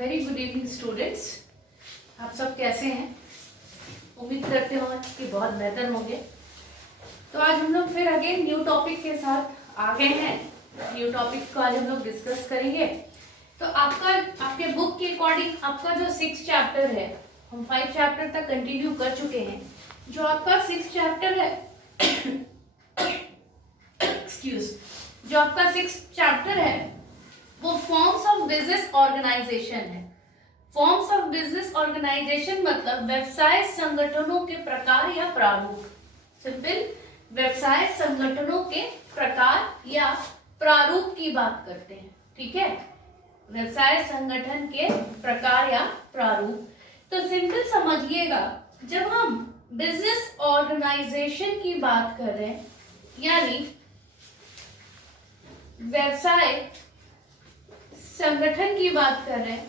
Very good evening students. आप सब कैसे हैं? उम्मीद करते हो कि बहुत बेहतर होंगे। तो आज हम लोग फिर अगेन न्यू टॉपिक के साथ आ गए हैं। न्यू टॉपिक को आज हम लोग डिस्कस करेंगे। तो आपके बुक के अकॉर्डिंग आपका जो 6 चैप्टर है, हम 5 चैप्टर तक कंटिन्यू कर चुके हैं। जो आपका 6 चैप्टर है जो आपका 6 चैप्टर है वो फॉर्म्स ऑफ बिजनेस ऑर्गेनाइजेशन है। फॉर्म्स ऑफ बिजनेस ऑर्गेनाइजेशन मतलब व्यवसाय संगठनों के प्रकार या प्रारूप। सिंपल, व्यवसाय संगठनों के प्रकार या प्रारूप की बात करते हैं। ठीक है, व्यवसाय संगठन के प्रकार या प्रारूप। तो सिंपल समझिएगा, जब हम बिजनेस ऑर्गेनाइजेशन की बात कर रहे हैं यानी व्यवसाय संगठन की बात कर रहे हैं,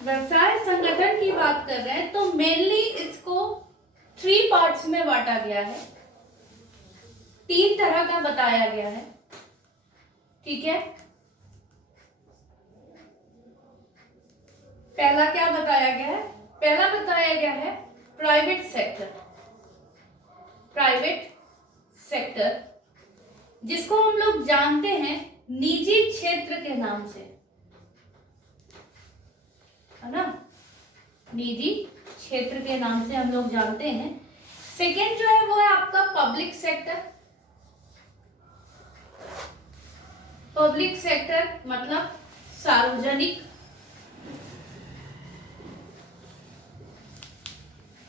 व्यवसाय संगठन की बात कर रहे हैं, तो मेनली इसको 3 पार्ट्स में बांटा गया है। 3 तरह का बताया गया है। ठीक है, पहला क्या बताया गया है? पहला बताया गया है प्राइवेट सेक्टर। प्राइवेट सेक्टर जिसको हम लोग जानते हैं निजी क्षेत्र के नाम से, है ना, निजी क्षेत्र के नाम से हम लोग जानते हैं। सेकेंड जो है वो है आपका पब्लिक सेक्टर। पब्लिक सेक्टर मतलब सार्वजनिक।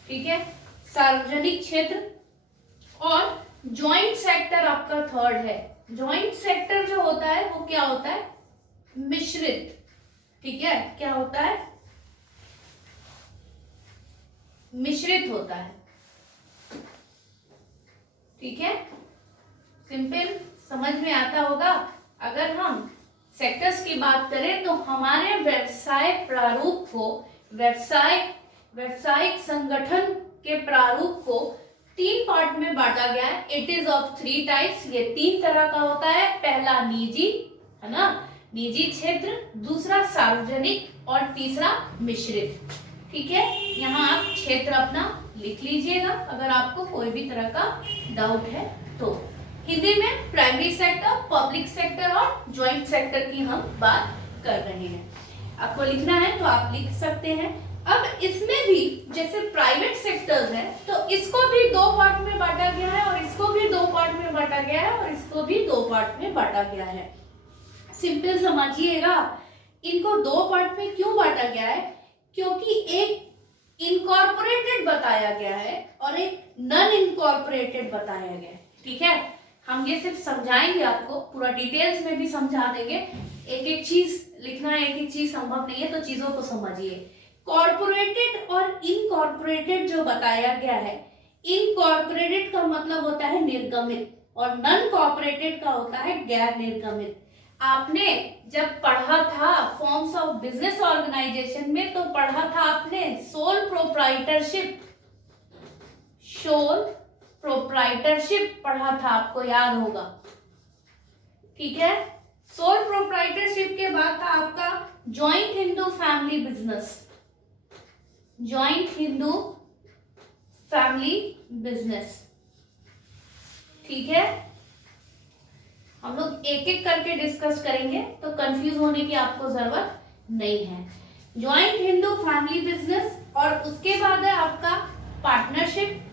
ठीक है, सार्वजनिक क्षेत्र। और जॉइंट सेक्टर आपका थर्ड है। जॉइंट सेक्टर जो होता है वो क्या होता है? मिश्रित। ठीक है, क्या होता है? मिश्रित होता है। ठीक है, सिंपल समझ में आता होगा। अगर हम सेक्टर्स की बात करें तो हमारे व्यवसाय प्रारूप को, व्यवसायिक संगठन के प्रारूप को 3 पार्ट में बांटा गया है। It is of 3 types. ये 3 तरह का होता है। पहला निजी, है ना, निजी क्षेत्र, दूसरा सार्वजनिक और तीसरा मिश्रित। ठीक है, यहाँ आप क्षेत्र अपना लिख लीजिएगा अगर आपको कोई भी तरह का डाउट है तो। हिंदी में प्राइमरी सेक्टर, पब्लिक सेक्टर और ज्वाइंट सेक्टर की हम बात कर रहे हैं। आपको लिखना है तो आप लिख सकते हैं। अब इसमें भी जैसे प्राइवेट सेक्टर्स है तो इसको भी 2 पार्ट में बांटा गया है और इसको भी 2 पार्ट में बांटा गया है और इसको भी 2 पार्ट में बांटा गया है। सिंपल समझिएगा, इनको 2 पार्ट में क्यों बांटा गया है? क्योंकि एक इनकॉर्पोरेटेड बताया गया है और एक नॉन इनकॉर्पोरेटेड बताया गया है। ठीक है, हम ये सिर्फ समझाएंगे, आपको पूरा डिटेल्स में भी समझा देंगे। एक एक चीज लिखना है, एक एक चीज संभव नहीं है, तो चीजों को समझिए। कॉर्पोरेटेड और इनकॉर्पोरेटेड जो बताया गया है, इनकॉर्पोरेटेड का मतलब होता है निर्गमित और नॉन कॉर्पोरेटेड का होता है गैर निर्गमित। आपने जब पढ़ा था फॉर्म्स ऑफ बिजनेस ऑर्गेनाइजेशन में तो पढ़ा था आपने सोल प्रोप्राइटरशिप। सोल प्रोप्राइटरशिप पढ़ा था, आपको याद होगा। ठीक है, सोल प्रोप्राइटरशिप के बाद था आपका joint Hindu family business. Joint Hindu family business. ठीक है, हम लोग एक एक करके डिस्कस करेंगे तो कंफ्यूज होने की आपको जरूरत नहीं है। जॉइंट हिंदू फैमिली बिजनेस और उसके बाद है आपका पार्टनरशिप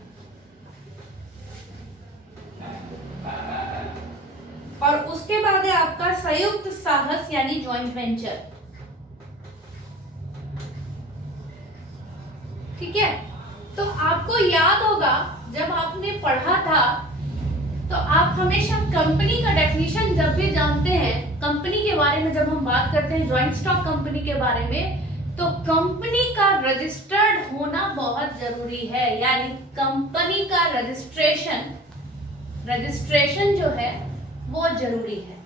और उसके बाद है आपका संयुक्त साहस यानी जॉइंट वेंचर। ठीक है, तो आपको याद होगा जब आपने पढ़ा था तो आप हमेशा कंपनी का डेफिनेशन जब भी जानते हैं, कंपनी के बारे में जब हम बात करते हैं जॉइंट स्टॉक कंपनी के बारे में, तो कंपनी का रजिस्टर्ड होना बहुत जरूरी है। यानी कंपनी का रजिस्ट्रेशन जो है वो जरूरी है।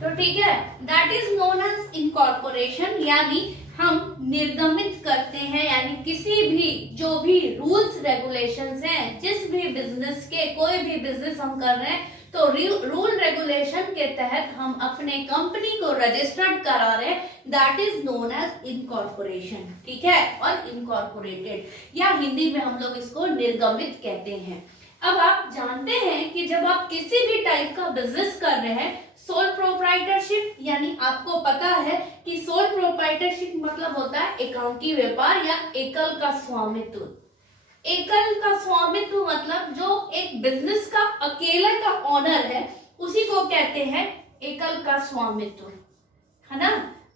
तो ठीक है, that is known as incorporation. यानी हम निर्गमित करते हैं, यानी किसी भी जो भी रूल्स रेगुलेशंस हैं, जिस भी बिजनेस के, कोई भी बिजनेस हम कर रहे हैं तो रूल रेगुलेशन के तहत हम अपने कंपनी को रजिस्टर्ड करा रहे हैं, that is known as incorporation, ठीक है, और इनकॉर्पोरेटेड या हिंदी में हम लोग इसको निर्गमित कहते हैं। अब आप जानते हैं कि जब आप किसी भी टाइप का बिजनेस कर रहे हैं, सोल प्रोप्राइटरशिप यानी आपको पता है कि सोल प्रोप्राइटरशिप मतलब होता है एकांकी व्यापार या एकल का स्वामित्व। एकल का स्वामित्व मतलब जो एक बिजनेस का अकेले का ऑनर है उसी को कहते हैं एकल का स्वामित्व, है ना।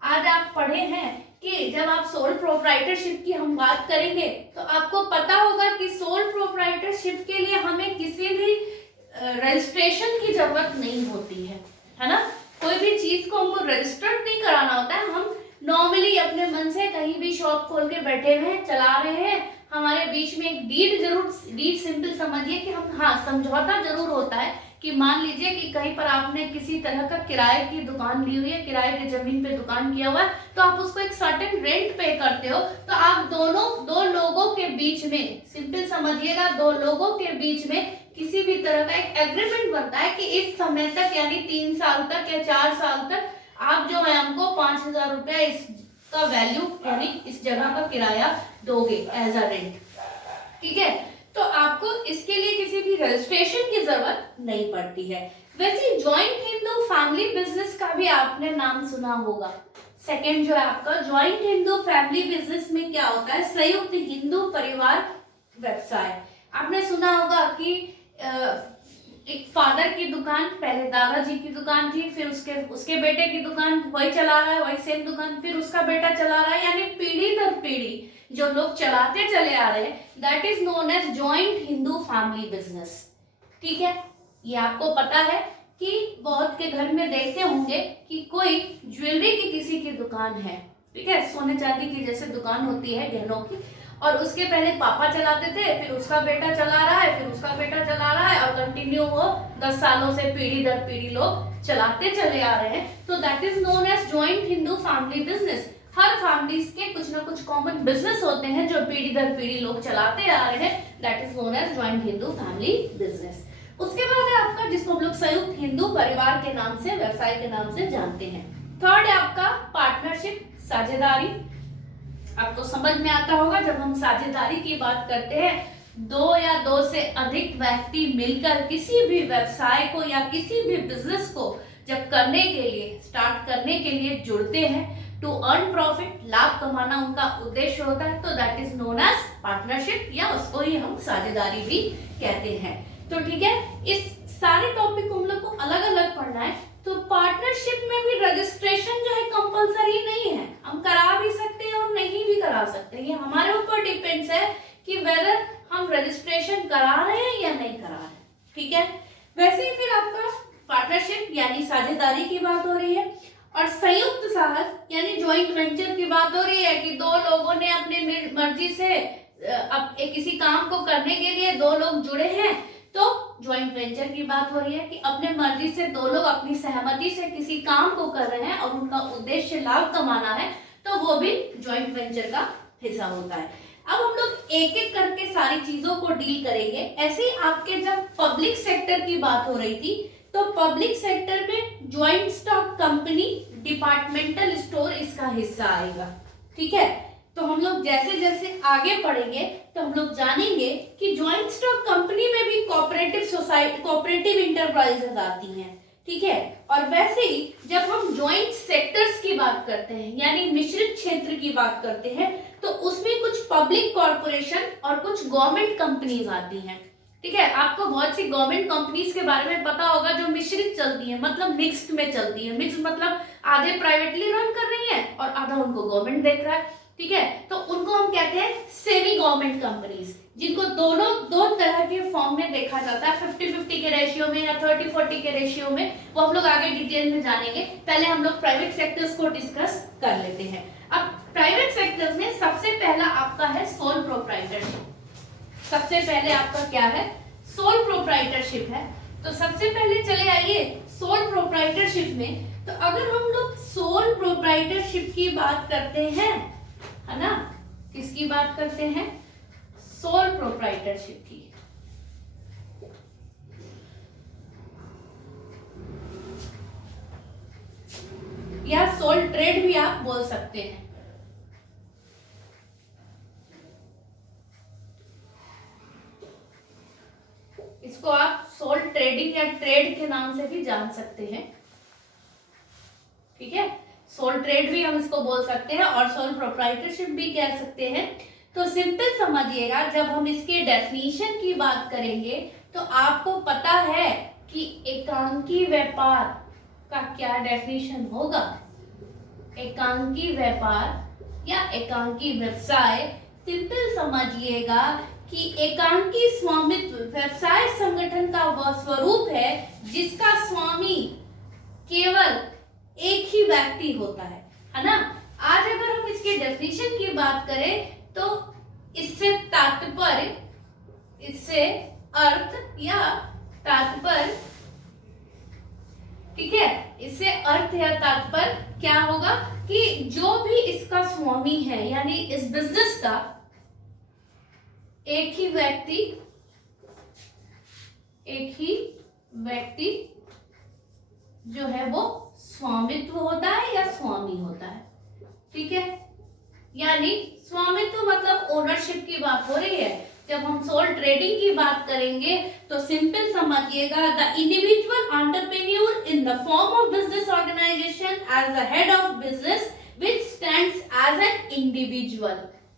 आज आप पढ़े हैं कि जब आप सोल प्रोप्राइटरशिप की हम बात करेंगे तो आपको पता होगा कि सोल प्रोप्राइटरशिप के लिए हमें किसी भी रजिस्ट्रेशन की जरूरत नहीं होती है ना। कोई भी चीज को हमको रजिस्टर्ड नहीं कराना होता है, हम नॉर्मली अपने मन से कहीं भी शॉप खोल के बैठे हुए हैं, चला रहे हैं, हमारे बीच में एक डीड सिंपल समझिए कि हम, हाँ, समझौता जरूर होता है कि मान लीजिए कि कहीं पर आपने किसी तरह का किराए की दुकान ली हुई है, किराए की जमीन पे दुकान किया हुआ है, तो आप उसको एक सर्टेन रेंट पे करते हो, तो आप दो लोगों के बीच में, सिंपल समझिएगा, दो लोगों के बीच में किसी भी तरह का एक एग्रीमेंट बनता है कि इस समय तक यानी 3 साल तक या 4 साल तक आप जो है हमको 5,000 रुपया इसका वैल्यू यानी इस जगह का किराया दोगे एज अ रेंट, ठीक है। तो आपको इसके लिए किसी भी रजिस्ट्रेशन की जरूरत नहीं पड़ती है। वैसे ज्वाइंट हिंदू फैमिली बिजनेस का भी आपने नाम सुना होगा। सेकंड जो है आपका ज्वाइंट हिंदू फैमिली बिजनेस में क्या होता है, संयुक्त हिंदू परिवार व्यवसाय। आपने सुना होगा कि एक फादर की दुकान, पहले दादाजी की दुकान थी, फिर उसके बेटे की दुकान, वही चला रहा है, वही सेम दुकान, फिर उसका बेटा चला रहा है, यानी पीढ़ी दर पीढ़ी जो लोग चलाते चले आ रहे हैं, that is known as joint Hindu family business, ठीक है। ये आपको पता है कि बहुत के घर में देखते होंगे कि कोई ज्वेलरी की किसी की दुकान है, ठीक है, सोने चांदी की जैसे दुकान होती है गहनों की, और उसके पहले पापा चलाते थे, फिर उसका बेटा चला रहा है, फिर उसका बेटा चला रहा है, और कंटिन्यू वो 10 सालों से पीढ़ी दर पीढ़ी लोग चलाते चले आ रहे हैं। तो that is known as joint Hindu family business. हर फैमिलीज के कुछ ना कुछ कॉमन बिजनेस होते हैं जो पीढ़ी दर पीढ़ी लोग चलाते आ रहे हैं, that is known as joint Hindu family business. उसके बाद है आपका जिसको हम लोग संयुक्त हिंदू परिवार के नाम से, व्यवसाय के नाम से जानते हैं। थर्ड है आपका पार्टनरशिप, साझेदारी। आपको समझ में आता होगा जब हम साझेदारी की बात करते हैं, 2 या 2 से अधिक व्यक्ति मिलकर किसी भी व्यवसाय को या किसी भी बिजनेस को जब करने के लिए, स्टार्ट करने के लिए जुड़ते हैं, टू अर्न प्रॉफिट, लाभ कमाना उनका उद्देश्य होता है, तो that is known as partnership या उसको ही हम साझेदारी भी कहते हैं। तो ठीक है, इस सारे टॉपिक को हम लोग को अलग अलग पढ़ना है। तो पार्टनरशिप में भी रजिस्ट्रेशन जो है कंपलसरी नहीं है, हम करा भी सकते हैं और नहीं भी करा सकते हैं, ये हमारे ऊपर डिपेंड्स है कि वेदर हम रजिस्ट्रेशन करा रहे हैं या नहीं करा रहे हैं, ठीक है। वैसे ही फिर आपका पार्टनरशिप यानी साझेदारी की बात हो रही है, और संयुक्त साहस यानी ज्वाइंट वेंचर की बात हो रही है कि 2 लोगों ने अपने मर्जी से अब किसी काम को करने के लिए 2 लोग जुड़े हैं, तो ज्वाइंट वेंचर की बात हो रही है कि अपने मर्जी से 2 लोग अपनी सहमति से किसी काम को कर रहे हैं और उनका उद्देश्य लाभ कमाना है, तो वो भी ज्वाइंट वेंचर का हिस्सा होता है। अब हम लोग एक एक करके सारी चीजों को डील करेंगे। ऐसे आपके जब पब्लिक सेक्टर की बात हो रही थी, तो पब्लिक सेक्टर में joint stock company, departmental store इसका हिस्सा आएगा, ठीक है। तो हम लोग जैसे जैसे आगे पढ़ेंगे तो हम लोग जानेंगे कि ज्वाइंट स्टॉक कंपनी में भी कोऑपरेटिव सोसाइटी, कोऑपरेटिव इंटरप्राइजेस आती हैं, ठीक है। और वैसे ही जब हम ज्वाइंट सेक्टर्स की बात करते हैं यानी मिश्रित क्षेत्र की बात करते हैं, तो उसमें कुछ पब्लिक कॉर्पोरेशन और कुछ गवर्नमेंट कंपनीज आती हैं, ठीक है। आपको बहुत सी गवर्नमेंट कंपनीज के बारे में पता होगा जो मिश्रित चलती है, मतलब मिक्स्ड में चलती है। मिक्स मतलब आधे प्राइवेटली रन कर रही है और आधा उनको गवर्नमेंट देख रहा है, ठीक है। तो उनको हम कहते हैं सेमी गवर्नमेंट कंपनीज, जिनको दोनों 2 तरह के फॉर्म में देखा जाता है, 50-50 के रेशियो में या 30-40 के रेशियो में, वो हम लोग आगे डिटेल में जानेंगे। पहले हम लोग प्राइवेट सेक्टर्स को डिस्कस कर लेते हैं। अब प्राइवेट सेक्टर्स में सबसे पहला आपका है सोल प्रोप्राइटरशिप। सबसे पहले आपका क्या है, सोल प्रोप्राइटरशिप है। तो सबसे पहले चले आइए सोल प्रोप्राइटरशिप में। तो अगर हम लोग सोल प्रोप्राइटरशिप की बात करते हैं, है ना, किसकी बात करते हैं, सोल प्रोप्राइटरशिप की। या सोल ट्रेड भी आप बोल सकते हैं। इसको आप सोल ट्रेडिंग या ट्रेड के नाम से भी जान सकते हैं, ठीक है। सोल ट्रेड भी हम इसको बोल सकते हैं और सोल प्रोप्राइटरशिप भी कह सकते हैं। तो सिंपल समझिएगा, जब हम इसके डेफिनेशन की बात करेंगे तो आपको पता है कि एकांकी व्यापार का क्या डेफिनेशन होगा। एकांकी व्यापार या एकांकी व्यवसाय, सिंपल समझिएगा कि एकांकी स्वामित्व व्यवसाय संगठन का वह स्वरूप है जिसका स्वामी केवल एक ही व्यक्ति होता है ना। आज अगर हम इसके डेफिनेशन की बात करें तो इससे तात्पर्य, इससे अर्थ या तात्पर्य, ठीक है, इससे अर्थ या तात्पर्य क्या होगा कि जो भी इसका स्वामी है यानी इस बिजनेस का एक ही व्यक्ति जो है वो स्वामित्व होता है या स्वामी होता है, ठीक है। यानी स्वामित्व मतलब ओनरशिप की बात हो रही है। जब हम सोल ट्रेडिंग की बात करेंगे तो सिंपल समझिएगा, the individual entrepreneur in the form of business organisation as the head of business which stands as an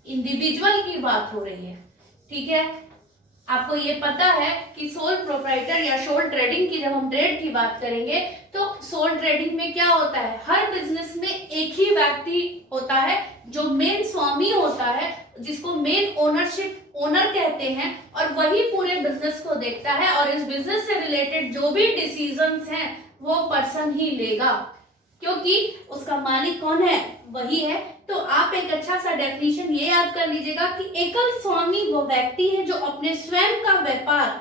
individual की बात हो रही है, ठीक है। आपको ये पता है कि सोल प्रोप्राइटर या सोल ट्रेडिंग की, जब हम ट्रेड की बात करेंगे तो सोल ट्रेडिंग में क्या होता है, हर बिजनेस में एक ही व्यक्ति होता है जो मेन स्वामी होता है, जिसको मेन ओनर कहते हैं, और वही पूरे बिजनेस को देखता है और इस बिजनेस से रिलेटेड जो भी डिसीजंस हैं वो पर्सन ही लेगा, क्योंकि उसका मालिक कौन है, वही है। तो आप एक अच्छा सा डेफिनेशन ये याद कर लीजिएगा कि एकल स्वामी वो व्यक्ति है जो अपने स्वयं का व्यापार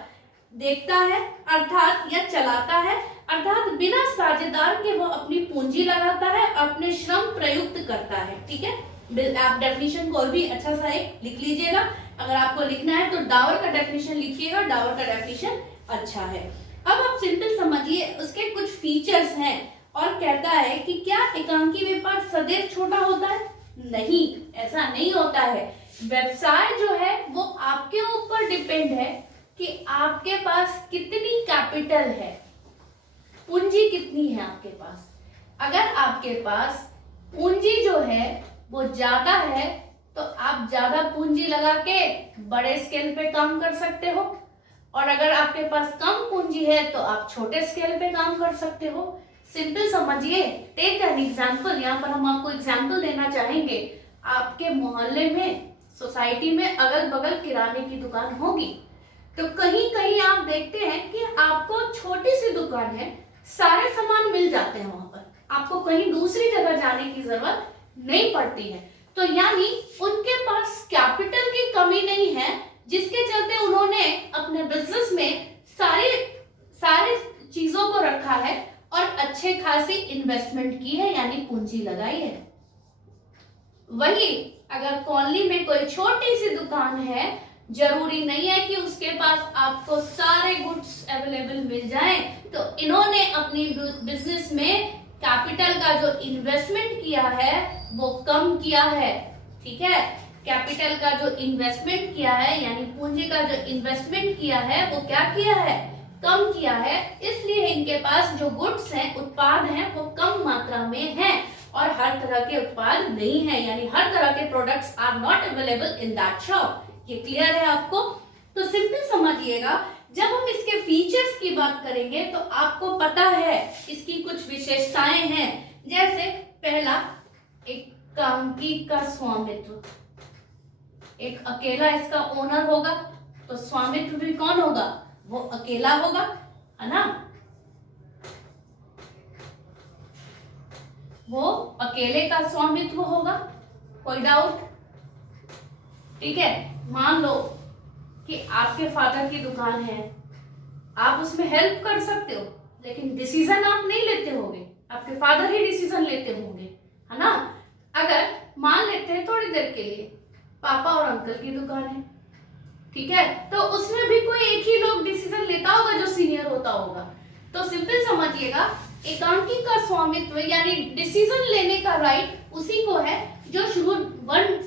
देखता है अर्थात या चलाता है, अर्थात बिना साझेदार के वो अपनी पूंजी लगाता है, अपने श्रम प्रयुक्त करता है, ठीक है। आप डेफिनेशन को और भी अच्छा सा एक लिख लीजिएगा। अगर आपको लिखना है तो डावर का डेफिनेशन लिखिएगा, डावर का डेफिनेशन अच्छा है। अब आप सिंपल समझिए, उसके कुछ फीचर्स हैं और कहता है कि क्या एकांकी व्यापार सदैव छोटा होता है? नहीं, ऐसा नहीं होता है। व्यवसाय जो है वो आपके ऊपर डिपेंड है कि आपके पास कितनी कैपिटल है, पूंजी कितनी है आपके पास। अगर आपके पास पूंजी जो है वो ज्यादा है तो आप ज्यादा पूंजी लगा के बड़े स्केल पे काम कर सकते हो, और अगर आपके पास कम पूंजी है तो आप छोटे स्केल पे काम कर सकते हो। सिंपल समझिए, टेक एन एग्जांपल। यहाँ पर हम आपको एग्जांपल देना चाहेंगे। आपके मोहल्ले में, सोसाइटी में अगल बगल किराने की दुकान होगी, तो कहीं कहीं आप देखते हैं कि आपको छोटी सी दुकान है, सारे सामान मिल जाते हैं वहां पर, आपको कहीं दूसरी जगह जाने की जरूरत नहीं पड़ती है। तो यानी उनके पास कैपिटल की कमी नहीं है, जिसके चलते उन्होंने अपने बिजनेस में सारे चीजों को रखा है और अच्छे खासी इन्वेस्टमेंट की है, यानी पूंजी लगाई है। वही अगर कॉलोनी में कोई छोटी सी दुकान है, जरूरी नहीं है कि उसके पास आपको सारे गुड्स अवेलेबल मिल जाएं, तो इन्होंने अपनी बिजनेस में कैपिटल का जो इन्वेस्टमेंट किया है वो कम किया है, ठीक है। कैपिटल का जो इन्वेस्टमेंट किया है यानी पूंजी का जो इन्वेस्टमेंट किया है वो क्या किया है, कम किया है। इसलिए इनके पास जो गुड्स हैं, उत्पाद हैं, वो कम मात्रा में हैं और हर तरह के उत्पाद नहीं है, यानी हर तरह के products are not available in that shop. ये क्लियर है आपको? तो सिंपल समझिएगा, जब हम इसके फीचर्स की बात करेंगे तो आपको पता है इसकी कुछ विशेषताएं हैं। जैसे पहला, एकांकी का स्वामित्व, एक अकेला इसका ओनर होगा तो स्वामित्व भी कौन होगा, वो अकेला होगा, है ना। वो अकेले का स्वामित्व होगा, कोई डाउट? ठीक है। मान लो कि आपके फादर की दुकान है, आप उसमें हेल्प कर सकते हो, लेकिन डिसीजन आप नहीं लेते होंगे, आपके फादर ही डिसीजन लेते होंगे, है ना। अगर मान लेते हैं थोड़ी देर के लिए पापा और अंकल की दुकान है, ठीक है, तो उसमें भी कोई एक ही लोग डिसीजन लेता होगा जो सीनियर होता होगा। तो सिंपल समझिएगा, एकांकी का स्वामित्व यानी डिसीजन लेने का राइट उसी को है जो शुरू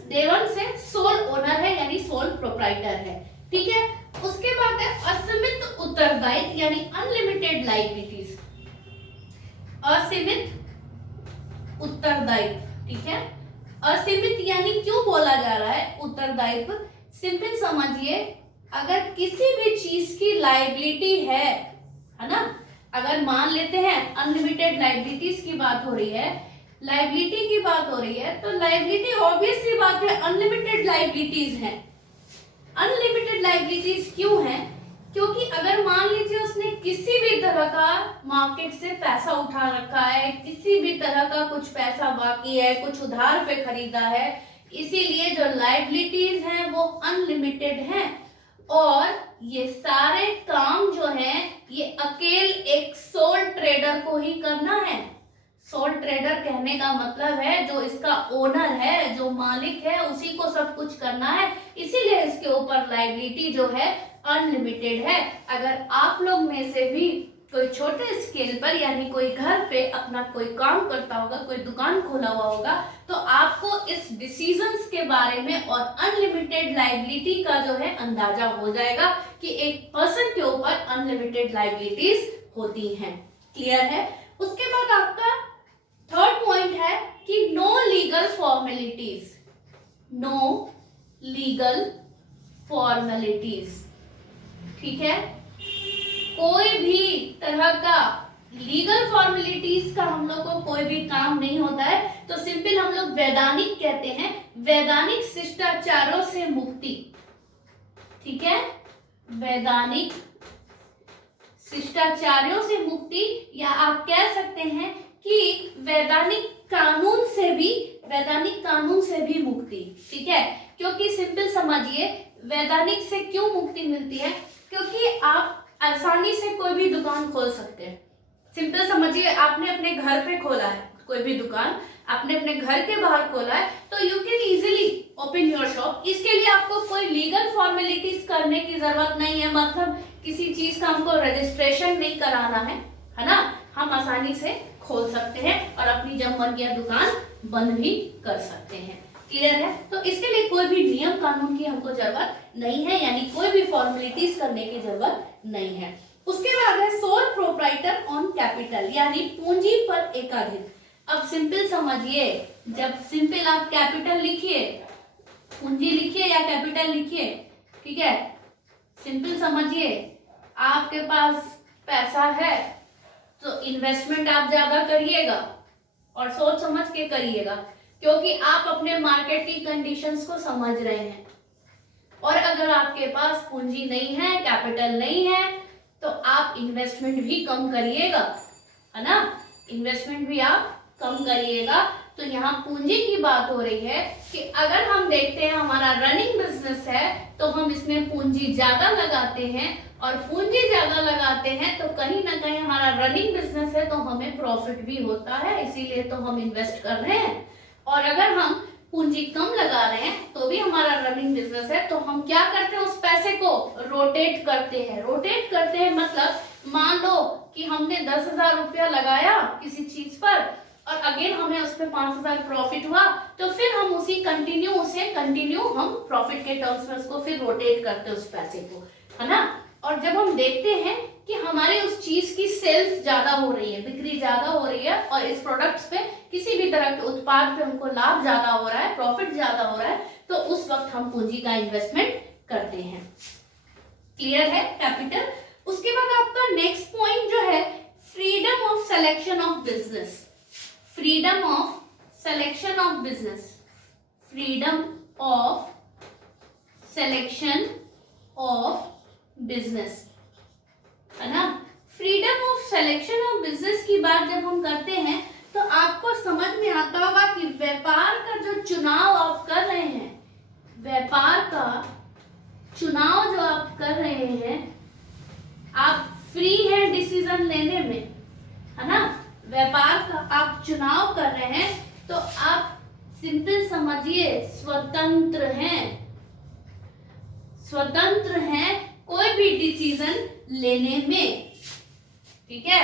डे वन से सोल ओनर है यानी सोल प्रोप्राइटर है। ठीक है, उसके बाद है असीमित उत्तरदायित्व यानी अनलिमिटेड लायबिलिटीज, असीमित उत्तरदायित्व। ठीक है, असीमित यानी क्यों बोला जा रहा है उत्तरदायित्व, सिंपल समझिए, अगर किसी भी चीज की लायबिलिटी है ना, अगर मान लेते हैं अनलिमिटेड लायबिलिटीज की बात हो रही है, लायबिलिटी की बात हो रही है, तो लायबिलिटी ऑब्वियस सी बात है अनलिमिटेड लायबिलिटीज है। अनलिमिटेड लायबिलिटीज क्यों है, क्योंकि अगर मान लीजिए उसने किसी भी तरह का मार्केट से पैसा उठा रखा है, किसी भी तरह का कुछ पैसा बाकी है, कुछ उधार पे खरीदा है, इसीलिए जो लायबिलिटीज हैं वो अनलिमिटेड हैं। और ये सारे काम जो है ये अकेले एक सोल ट्रेडर को ही करना है। सोल ट्रेडर कहने का मतलब है जो इसका ओनर है, जो मालिक है, उसी को सब कुछ करना है, इसीलिए इसके ऊपर लायबिलिटी जो है अनलिमिटेड है। अगर आप लोग में से भी कोई छोटे स्केल पर यानी कोई घर पे अपना कोई काम करता होगा, कोई दुकान खोला हुआ होगा, तो आपको इस डिसीजंस के बारे में और अनलिमिटेड लायबिलिटी का जो है अंदाजा हो जाएगा कि एक पर्सन के ऊपर अनलिमिटेड लायबिलिटीज होती हैं। क्लियर है? उसके बाद आपका थर्ड पॉइंट है कि no legal formalities, no legal formalities. ठीक है, कोई भी तरह का लीगल फॉर्मेलिटीज का हम लोग को कोई भी काम नहीं होता है, तो सिंपल हम लोग वैधानिक कहते हैं, वैधानिक शिष्टाचारों से मुक्ति। ठीक है, वैधानिक शिष्टाचारों से मुक्ति, या आप कह सकते हैं कि वैधानिक कानून से भी मुक्ति। ठीक है, क्योंकि सिंपल समझिए वैधानिक से क्यों मुक्ति मिलती है, क्योंकि आप आसानी से कोई भी दुकान खोल सकते हैं। सिंपल समझिए, आपने अपने घर पे खोला है कोई भी दुकान, आपने अपने घर के बाहर खोला है, तो you can easily open your shop. इसके लिए आपको कोई लीगल फॉर्मेलिटीज करने की जरूरत नहीं है, मतलब किसी चीज का हमको रजिस्ट्रेशन नहीं कराना है ना, हम आसानी से खोल सकते हैं और अपनी जब मन किया दुकान बंद भी कर सकते हैं। क्लियर है? तो इसके लिए कोई भी नियम कानून की हमको जरूरत नहीं है, यानी कोई भी फॉर्मेलिटीज करने की जरूरत नहीं है। उसके बाद है सोल प्रोप्राइटर ऑन कैपिटल, यानी पूंजी पर एकाधिक। अब सिंपल समझिए, जब सिंपल आप कैपिटल लिखिए, पूंजी लिखिए या कैपिटल लिखिए, ठीक है, सिंपल समझिए, आपके पास पैसा है तो इन्वेस्टमेंट आप ज्यादा करिएगा और सोच समझ के करिएगा, क्योंकि आप अपने मार्केट की कंडीशंस को समझ रहे हैं। और अगर आपके पास पूंजी नहीं है, कैपिटल नहीं है, तो आप इन्वेस्टमेंट भी कम करिएगा, है ना, इन्वेस्टमेंट भी आप कम करिएगा। तो यहाँ पूंजी की बात हो रही है कि अगर हम देखते हैं हमारा रनिंग बिजनेस है तो हम इसमें पूंजी ज्यादा लगाते हैं, और पूंजी ज्यादा लगाते हैं तो कहीं ना कहीं हमारा रनिंग बिजनेस है तो हमें प्रॉफिट भी होता है, इसीलिए तो हम इन्वेस्ट कर रहे हैं। और अगर हम पूंजी कम लगा रहे हैं तो भी हमारा रनिंग बिजनेस है, तो हम क्या करते हैं, उस पैसे को रोटेट करते हैं। रोटेट करते हैं मतलब मान लो कि हमने 10,000 रुपया लगाया किसी चीज पर और अगेन हमें उस पर 5,000 प्रॉफिट हुआ, तो फिर हम उसे कंटिन्यू हम प्रॉफिट के टर्म्स में उसको फिर रोटेट करते हैं उस पैसे को, है ना। और जब हम देखते हैं कि हमारी उस चीज की सेल्स ज्यादा हो रही है, बिक्री ज्यादा हो रही है, और इस प्रोडक्ट्स पे किसी भी तरह के उत्पाद पे हमको लाभ ज्यादा हो रहा है, प्रॉफिट ज्यादा हो रहा है, तो उस वक्त हम पूंजी का इन्वेस्टमेंट करते हैं। क्लियर है? कैपिटल। उसके बाद आपका नेक्स्ट पॉइंट जो है freedom of selection of business, freedom of selection of business, freedom of selection of business, है ना। Freedom of selection of business की बात जब हम करते हैं तो आपको समझ में आता होगा कि व्यापार का जो चुनाव आप कर रहे हैं, व्यापार का चुनाव जो आप कर रहे हैं, आप फ्री हैं डिसीजन लेने में, है ना। व्यापार का आप चुनाव कर रहे हैं तो आप सिंपल समझिए स्वतंत्र हैं, स्वतंत्र हैं कोई भी डिसीजन लेने में, ठीक है,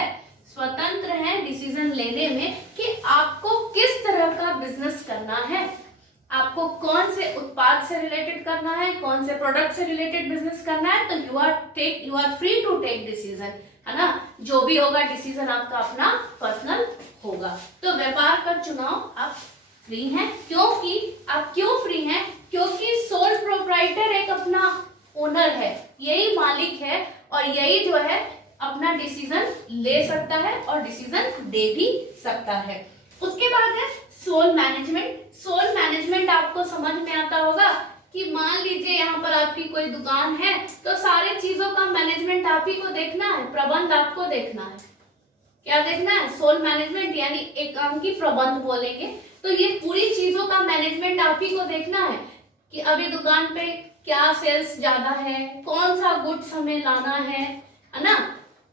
स्वतंत्र हैं डिसीजन लेने में कि आपको किस तरह का बिजनेस करना है, आपको कौन से उत्पाद से रिलेटेड करना है, कौन से प्रोडक्ट से रिलेटेड बिजनेस करना है। तो you are free to take decision, है ना। जो भी होगा डिसीजन आपका अपना पर्सनल होगा। तो व्यापार का चुनाव आप फ्री हैं। क्योंकि आप क्यों फ्री हैं? क्योंकि सोल प्रोप्राइटर एक अपना ओनर है, यही मालिक है और यही जो है अपना डिसीजन ले सकता है और डिसीजन दे भी सकता है। उसके बाद है सोल मैनेजमेंट। सोल मैनेजमेंट आपको समझ में आता होगा कि मान लीजिए यहाँ पर आपकी कोई दुकान है तो सारी चीजों का मैनेजमेंट आप ही को देखना है, प्रबंध आपको देखना है। क्या देखना है? सोल मैनेजमेंट, यानी एकांकी प्रबंध बोलेंगे। तो ये पूरी चीजों का मैनेजमेंट आप ही को देखना है कि अभी दुकान पे क्या सेल्स ज्यादा है, कौन सा गुड्स हमें लाना है ना,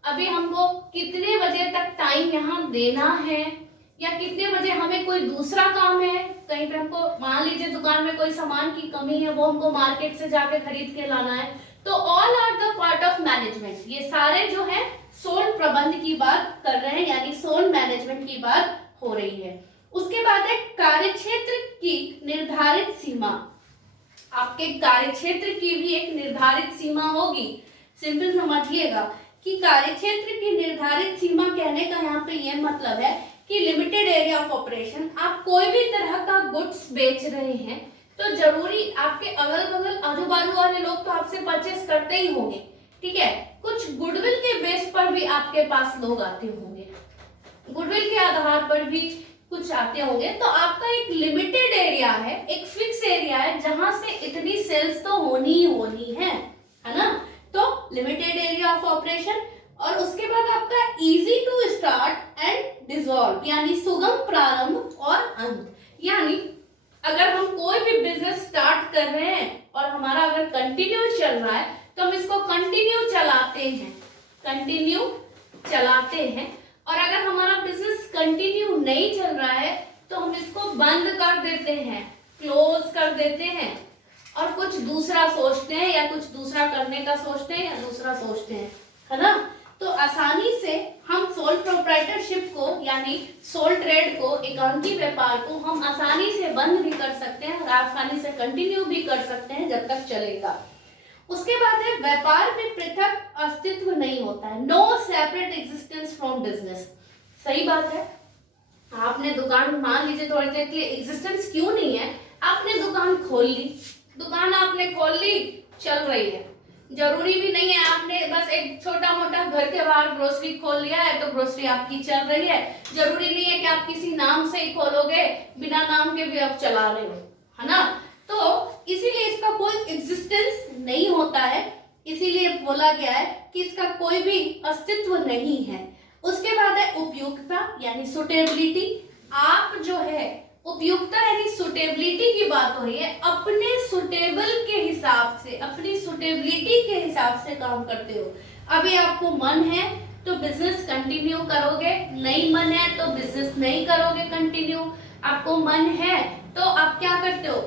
अभी हमको कितने बजे तक टाइम यहाँ देना है, या कितने बजे हमें कोई दूसरा काम है, कहीं पे हमको मान लीजिए दुकान में कोई सामान की कमी है, वो हमको मार्केट से जाके खरीद के लाना है। तो all are the part of management. ये सारे जो है सोल प्रबंध की बात कर रहे हैं, यानी सोल मैनेजमेंट की बात हो रही है। उसके बाद है कार्यक्षेत्र की निर्धारित सीमा। आपके कार्यक्षेत्र की भी एक निर्धारित सीमा होगी। सिंपल समझिएगा कि कार्यक्षेत्र की निर्धारित सीमा कहने का यहाँ पे ये मतलब है कि लिमिटेड एरिया ऑफ ऑपरेशन। आप कोई भी तरह का गुड्स बेच रहे हैं तो जरूरी आपके अगल बगल आजू बाजू वाले लोग तो आपसे परचेस करते ही होंगे, ठीक है। कुछ गुडविल के बेस पर भी आपके पास लोग आते होंगे, गुडविल के आधार पर भी कुछ आते होंगे। तो आपका एक लिमिटेड एरिया है, एक फिक्स एरिया है जहां से इतनी सेल्स तो होनी ही होनी है ना। तो लिमिटेड एरिया ऑफ ऑपरेशन। और उसके बाद आपका easy to start and dissolve, यानी सुगम प्रारंभ और अंत। यानी अगर हम कोई भी बिजनेस स्टार्ट कर रहे हैं और हमारा अगर कंटिन्यू चल रहा है तो हम इसको कंटिन्यू चलाते हैं। और अगर हमारा बिजनेस कंटिन्यू नहीं चल रहा है तो हम इसको बंद कर देते हैं, क्लोज कर देते हैं और कुछ दूसरा सोचते हैं, या कुछ दूसरा करने का सोचते हैं, या दूसरा सोचते हैं, है ना। तो आसानी से हम सोल प्रोप्राइटरशिप को, यानी सोल ट्रेड को, एकांकी व्यापार को हम आसानी से बंद भी कर सकते हैं और आसानी से कंटिन्यू भी कर सकते हैं जब तक चलेगा। उसके बाद है व्यापार में पृथक अस्तित्व नहीं होता है, no separate existence from business. सही बात है। आपने दुकान मान लीजिए थोड़ी देर के लिए एग्जिस्टेंस क्यों नहीं है, आपने दुकान खोल ली, दुकान आपने खोल ली, चल रही है। जरूरी भी नहीं है आपने बस एक छोटा मोटा घर के बाहर ग्रोसरी खोल लिया है तो ग्रोसरी आपकी चल रही है। जरूरी नहीं है कि आप किसी नाम से ही खोलोगे, बिना नाम के भी आप चला रहे हो, है ना। तो इसीलिए इसका कोई एग्जिस्टेंस नहीं होता है, इसीलिए बोला गया है कि इसका कोई भी अस्तित्व नहीं है। उसके बाद है उपयुक्तता, यानी सुटेबिलिटी। आप जो है उपयुक्तता यानी सुटेबिलिटी की बात हो रही है, अपने सुटेबल के हिसाब से, अपनी सुटेबिलिटी के हिसाब से काम करते हो। अभी आपको मन है तो बिजनेस कंटिन्यू करोगे, नहीं मन है तो बिजनेस नहीं करोगे कंटिन्यू। आपको मन है तो आप क्या करते हो,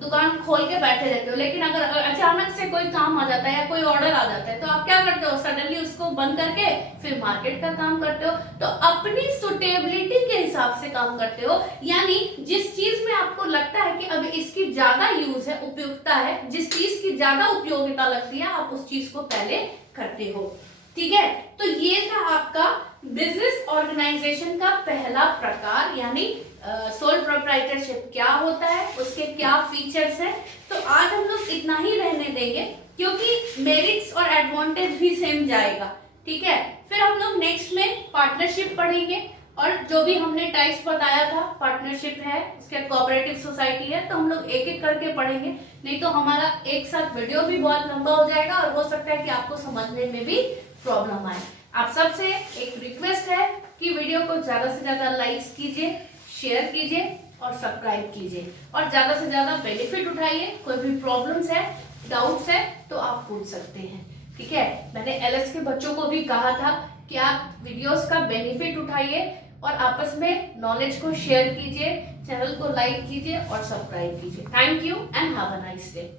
दुकान खोल के बैठे रहते हो। लेकिन अगर अचानक से कोई काम आ जाता है या कोई ऑर्डर आ जाता है तो आप क्या करते हो, सडनली उसको बंद करके फिर मार्केट का काम करते हो। तो अपनी सुटेबिलिटी के हिसाब से काम करते हो, यानी जिस चीज में आपको लगता है कि अब इसकी ज्यादा यूज है, उपयुक्तता है, जिस चीज की ज्यादा उपयोगिता लगती है आप उस चीज को पहले करते हो, ठीक है। तो ये था आपका बिजनेस ऑर्गेनाइजेशन का पहला प्रकार, यानी सोल प्रोप्राइटरशिप क्या होता है, उसके क्या फीचर्स हैं। तो आज हम लोग इतना ही रहने देंगे क्योंकि मेरिट्स और एडवांटेज भी सेम जाएगा, ठीक है। फिर हम लोग नेक्स्ट में पार्टनरशिप पढ़ेंगे और जो भी हमने टाइप्स बताया था, पार्टनरशिप है, उसके कोऑपरेटिव सोसाइटी है, तो हम लोग एक एक करके पढ़ेंगे, नहीं तो हमारा एक साथ वीडियो भी बहुत लंबा हो जाएगा और हो सकता है कि आपको समझने में भी प्रॉब्लम आए। आप सबसे एक रिक्वेस्ट है कि वीडियो को ज्यादा से ज्यादा लाइक्स कीजिए, शेयर कीजिए और सब्सक्राइब कीजिए और ज्यादा से ज्यादा बेनिफिट उठाइए। कोई भी प्रॉब्लम्स है, डाउट्स है तो आप पूछ सकते हैं, ठीक है। मैंने एलएस के बच्चों को भी कहा था कि आप वीडियोस का बेनिफिट उठाइए और आपस में नॉलेज को शेयर कीजिए, चैनल को लाइक कीजिए और सब्सक्राइब कीजिए। Thank you and have a nice day.